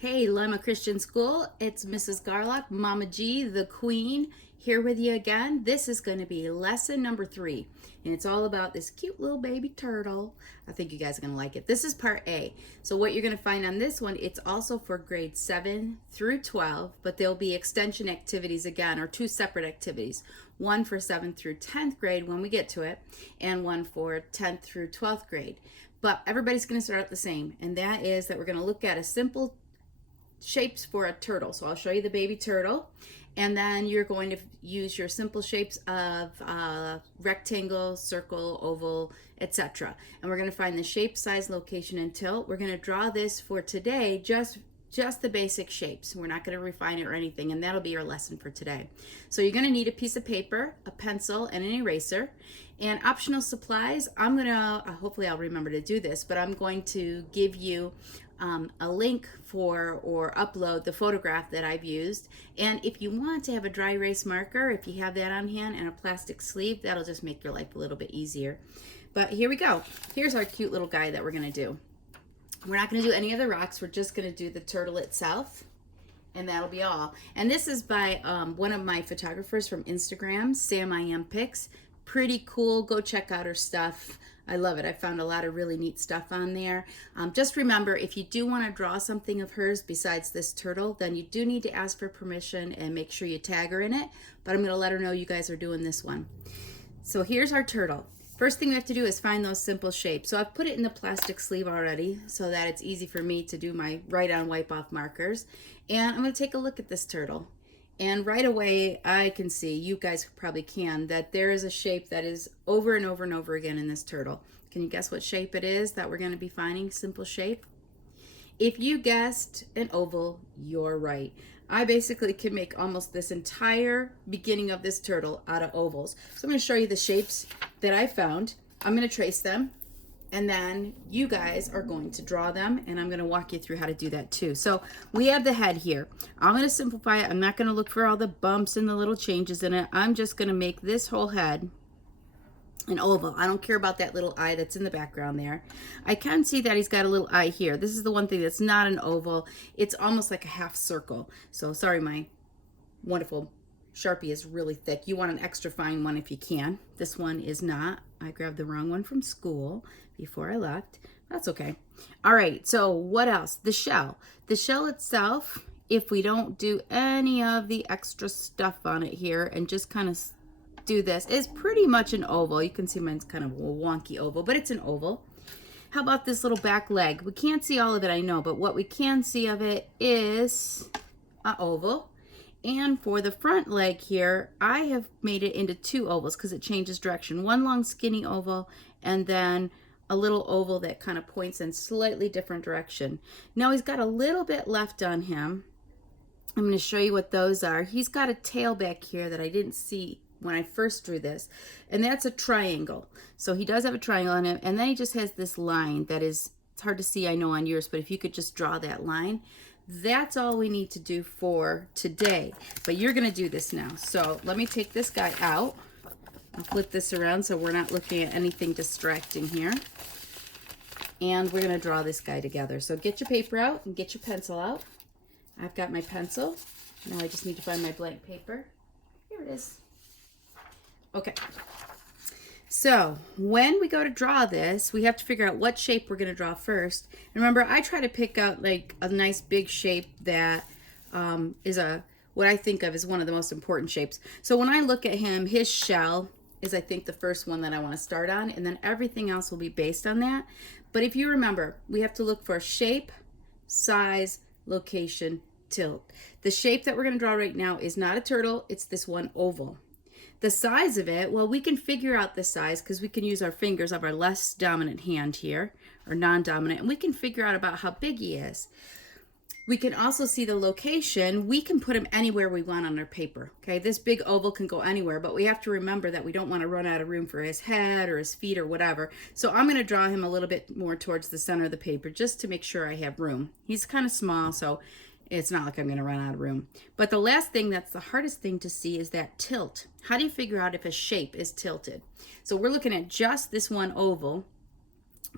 Hey, Lima Christian School, it's Mrs. Garlock, Mama G, the Queen, here with you again. This is going to be lesson number 3, and it's all about this cute little baby turtle. I think you guys are going to like it. This is part A. So what you're going to find on this one, it's also for grades 7 through 12, but there'll be extension activities again, or 2 separate activities. One for 7th through 10th grade when we get to it, and one for 10th through 12th grade. But everybody's going to start out the same, and that is that we're going to look at a simple shapes for a turtle. So I'll show you the baby turtle, and then you're going to use your simple shapes of rectangle, circle, oval, etc. And we're going to find the shape, size, location, and tilt. We're going to draw this for today, just the basic shapes. We're not going to refine it or anything, and that'll be your lesson for today. So you're going to need a piece of paper, a pencil, and an eraser. And optional supplies, hopefully I'll remember to do this, but I'm going to give you a link for or upload the photograph that I've used. And if you want to have a dry erase marker, if you have that on hand, and a plastic sleeve, that'll just make your life a little bit easier. But here we go. Here's our cute little guy that we're going to do. We're not going to do any of the rocks. We're just going to do the turtle itself, and that'll be all. And this is by one of my photographers from Instagram, Sam I Am Pics. Pretty cool. Go check out her stuff. I love it. I found a lot of really neat stuff on there. Just remember, if you do want to draw something of hers besides this turtle, then you do need to ask for permission and make sure you tag her in it. But I'm going to let her know you guys are doing this one. So here's our turtle. First thing we have to do is find those simple shapes. So I've put it in the plastic sleeve already so that it's easy for me to do my write-on wipe-off markers. And I'm going to take a look at this turtle. And right away, I can see, you guys probably can, that there is a shape that is over and over and over again in this turtle. Can you guess what shape it is that we're going to be finding? Simple shape. If you guessed an oval, you're right. I basically can make almost this entire beginning of this turtle out of ovals. So I'm going to show you the shapes that I found. I'm going to trace them, and then you guys are going to draw them, and I'm going to walk you through how to do that too. So we have the head here. I'm going to simplify it. I'm not going to look for all the bumps and the little changes in it. I'm just going to make this whole head an oval. I don't care about that little eye that's in the background there. I can see that he's got a little eye here. This is the one thing that's not an oval. It's almost like a half circle. So sorry, my wonderful Sharpie is really thick. You want an extra fine one if you can. This one is not. I grabbed the wrong one from school before I left. That's okay. All right, so what else? The shell. The shell itself, if we don't do any of the extra stuff on it here and just kind of do this, is pretty much an oval. You can see mine's kind of a wonky oval, but it's an oval. How about this little back leg? We can't see all of it, I know, but what we can see of it is an oval. And for the front leg here, I have made it into 2 ovals because it changes direction. One long skinny oval, and then a little oval that kind of points in slightly different direction. Now he's got a little bit left on him. I'm going to show you what those are. He's got a tail back here that I didn't see when I first drew this, and that's a triangle. So he does have a triangle on him, and then he just has this line that is, it's hard to see, I know, on yours, but if you could just draw that line. That's all we need to do for today, but you're going to do this now. So let me take this guy out. I'll flip this around so we're not looking at anything distracting here. And we're going to draw this guy together. So get your paper out and get your pencil out. I've got my pencil. Now I just need to find my blank paper. Here it is. Okay. So when we go to draw this, we have to figure out what shape we're going to draw first. And remember, I try to pick out like a nice big shape that is what I think of as one of the most important shapes. So when I look at him, his shell is, I think, the first one that I want to start on, and then everything else will be based on that. But if you remember, we have to look for shape, size, location, tilt. The shape that we're going to draw right now is not a turtle, it's this one oval. The size of it, well, we can figure out the size because we can use our fingers of our less dominant hand here, or non-dominant, and we can figure out about how big he is. We can also see the location. We can put him anywhere we want on our paper, okay? This big oval can go anywhere, but we have to remember that we don't want to run out of room for his head or his feet or whatever. So I'm going to draw him a little bit more towards the center of the paper just to make sure I have room. He's kind of small, so it's not like I'm going to run out of room. But the last thing that's the hardest thing to see is that tilt. How do you figure out if a shape is tilted? So we're looking at just this one oval.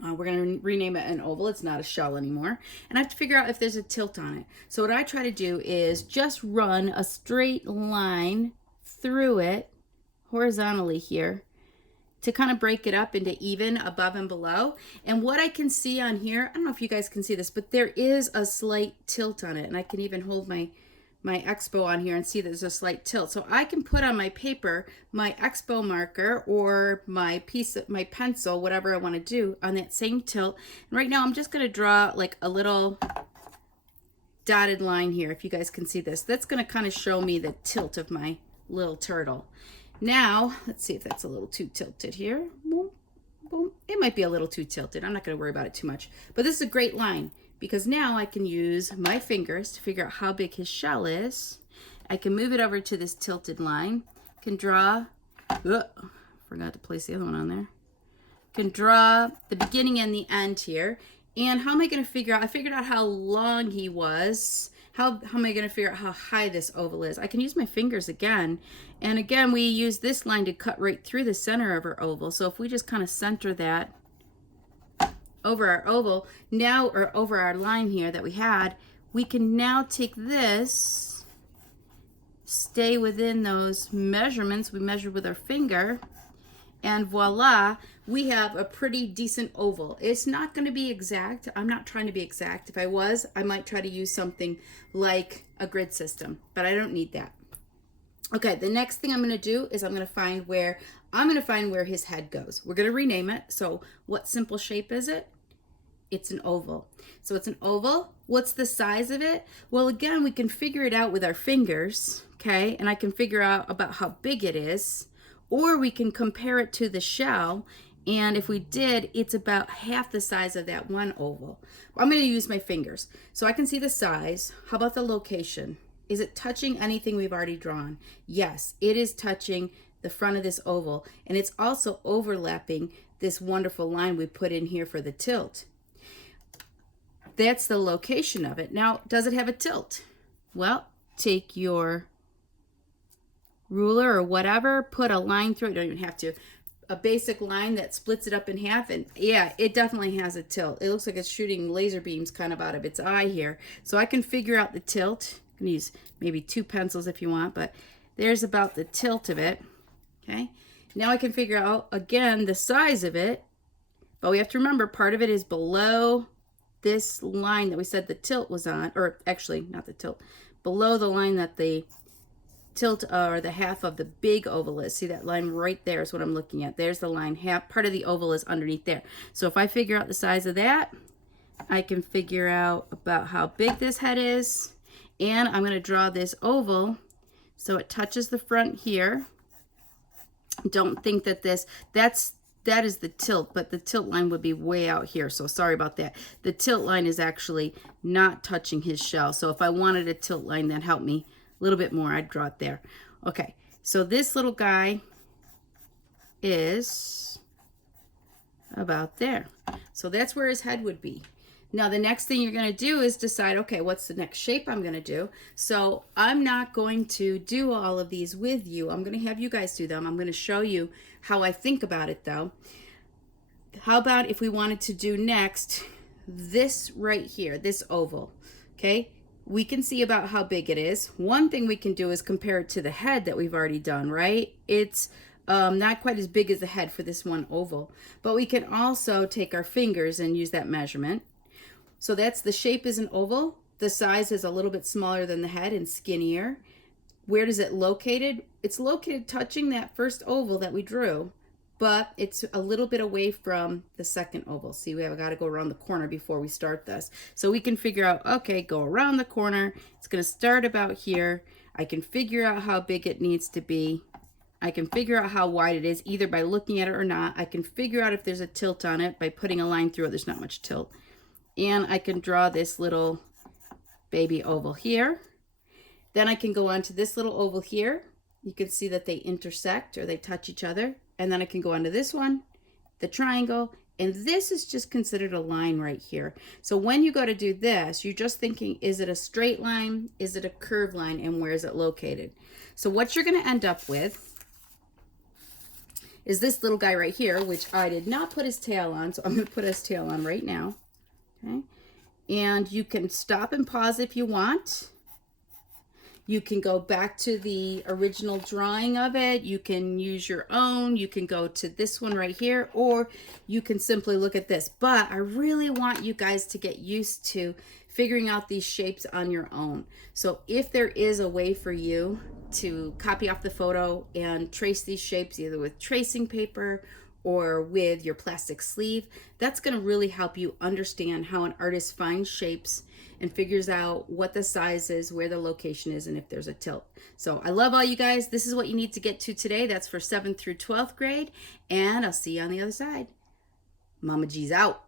We're going to rename it an oval. It's not a shell anymore. And I have to figure out if there's a tilt on it. So what I try to do is just run a straight line through it horizontally here to kind of break it up into even above and below. And what I can see on here, I don't know if you guys can see this, but there is a slight tilt on it. And I can even hold my Expo on here and see there's a slight tilt. So I can put on my paper my Expo marker or my pencil, whatever I want to do on that same tilt. And right now I'm just going to draw like a little dotted line here, if you guys can see this. That's going to kind of show me the tilt of my little turtle. Now, let's see if that's a little too tilted here. Boom, boom. It might be a little too tilted. I'm not going to worry about it too much. But this is a great line because now I can use my fingers to figure out how big his shell is. I can move it over to this tilted line. Can draw, forgot to place the other one on there. Can draw the beginning and the end here. And how am I going to figure out, I figured out how long he was. How am I going to figure out how high this oval is? I can use my fingers again. And again, we use this line to cut right through the center of our oval. So if we just kind of center that over our oval, now, or over our line here that we had, we can now take this, stay within those measurements we measured with our finger, and voila, we have a pretty decent oval. It's not going to be exact. I'm not trying to be exact. If I was, I might try to use something like a grid system, but I don't need that. Okay, the next thing I'm going to do is I'm going to find where his head goes. We're going to rename it. So what simple shape is it? It's an oval. So it's an oval. What's the size of it? Well, again, we can figure it out with our fingers, okay? And I can figure out about how big it is, or we can compare it to the shell. And if we did, it's about half the size of that one oval. I'm going to use my fingers so I can see the size. How about the location? Is it touching anything we've already drawn? Yes, it is touching the front of this oval. And it's also overlapping this wonderful line we put in here for the tilt. That's the location of it. Now, does it have a tilt? Well, take your ruler or whatever, put a line through it. You don't even have to. A basic line that splits it up in half, and yeah, it definitely has a tilt. It looks like it's shooting laser beams kind of out of its eye here. So I can figure out the tilt. You can use maybe 2 pencils if you want, but there's about the tilt of it. Okay. Now I can figure out, again, the size of it, but we have to remember part of it is below this line that we said the tilt was on, or actually not the tilt, below the line that the tilt or the half of the big oval is. See that line right there is what I'm looking at. There's the line. Half part of the oval is underneath there. So if I figure out the size of that, I can figure out about how big this head is, and I'm going to draw this oval so it touches the front here. Don't think that that is the tilt, but the tilt line would be way out here, so sorry about that. The tilt line is actually not touching his shell. So if I wanted a tilt line that helped me a little bit more, I'd draw it there. Okay, so this little guy is about there. So that's where his head would be. Now the next thing you're going to do is decide, okay, what's the next shape I'm going to do? So I'm not going to do all of these with you. I'm going to have you guys do them. I'm going to show you how I think about it though. How about if we wanted to do next this right here, this oval, okay? We can see about how big it is. One thing we can do is compare it to the head that we've already done, right? It's not quite as big as the head for this one oval, but we can also take our fingers and use that measurement. So that's the shape is an oval. The size is a little bit smaller than the head and skinnier. Where is it located? It's located touching that first oval that we drew, but it's a little bit away from the second oval. See, we have got to go around the corner before we start this. So we can figure out, okay, go around the corner. It's going to start about here. I can figure out how big it needs to be. I can figure out how wide it is either by looking at it or not. I can figure out if there's a tilt on it by putting a line through it. There's not much tilt. And I can draw this little baby oval here. Then I can go on to this little oval here. You can see that they intersect or they touch each other. And then I can go on to this one, the triangle, and this is just considered a line right here. So when you go to do this, you're just thinking, is it a straight line? Is it a curved line? And where is it located? So what you're going to end up with is this little guy right here, which I did not put his tail on, so I'm going to put his tail on right now. Okay, and you can stop and pause if you want. You can go back to the original drawing of it. You can use your own. You can go to this one right here, or you can simply look at this. But I really want you guys to get used to figuring out these shapes on your own. So if there is a way for you to copy off the photo and trace these shapes either with tracing paper or with your plastic sleeve, that's going to really help you understand how an artist finds shapes and figures out what the size is, where the location is, and if there's a tilt. So I love all you guys. This is what you need to get to today. That's for 7th through 12th grade, and I'll see you on the other side. Mama G's out.